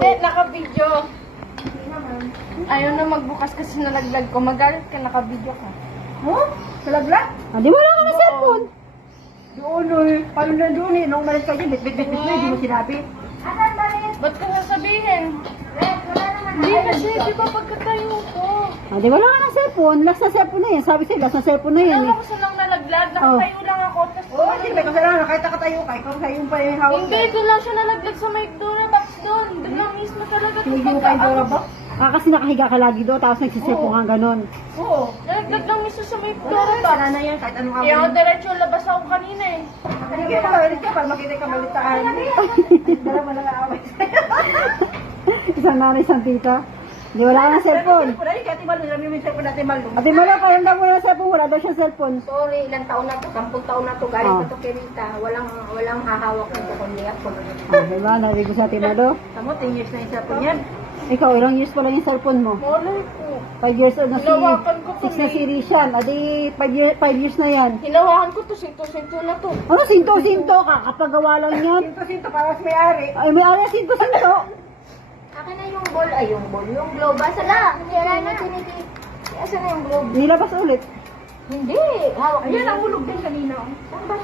Naka-video. Ayaw na magbukas kasi nalaglag ko. Magalit ka, naka-video ka. Huh? Salaglag? Di wala ka ng cellphone. Doon, paano na doon eh? Nung umalis ka dyan, bit, hindi mo sinabi. Ba't ko sasabihin? Hindi kasi, di ba pagkatayo ko? Di wala ka ng cellphone. Last na cellphone na yan. Sabi sa'yo, last na cellphone na yan Alam eh. mo kung lang nalaglag, nakatayo lang ako. Oo, hindi may kasalanan. Kahit nakatayo ka, ikaw sa'yo yung pa yung hawak. Hindi, doon lang siya nalaglag sa may Dora box doon. Doon lang mismo talaga. Hindi yung kayo Dora box? Kasi nakahiga ka lagi doon, tapos nagsisipong ka ganon. Oo. Nalaglag lang mismo sa may Wala Dora na, box. wala na yan. Kahit anong Kaya ako awin. diretso labas ako kanina eh. Hindi ka malit ka, para makita ka malitaan. Dala mo lang away sa'yo. Isang nanay, isang tita. Di wala ka ng cellphone. Wala rin, kaya Timalu, namin yung cellphone natin Malu. Ate Malo, paramdam mo yung cellphone, wala daw siyang cellphone. Sorry, ilang taon na to, 10 taon na to, galing Ah. pa to kay Rita. Walang hahawak nito kundi ako. Diba, narinig ko sa Ate Malo. Tamo, 10 years na yung cellphone yan. Ikaw, ilang years pa lang yung cellphone mo? Malay ko. 5 years old na si... Hinawakan ko 6 na si Rishan. Adi, 5 years na yan. Hinawakan ko to, sinto-sinto na to. Ano, sinto-sinto ka? Kapagawa lang yan. Sinto, para mas may-ari. Ay, may area sinto-sinto. Akin na yung ball, ay yung ball, yung globe. Asa na? Hindi na tiniti. Asa na yung globe? Nilabas ulit. Hindi, hawak Ayan, ang ulog din kanina. Saan ba?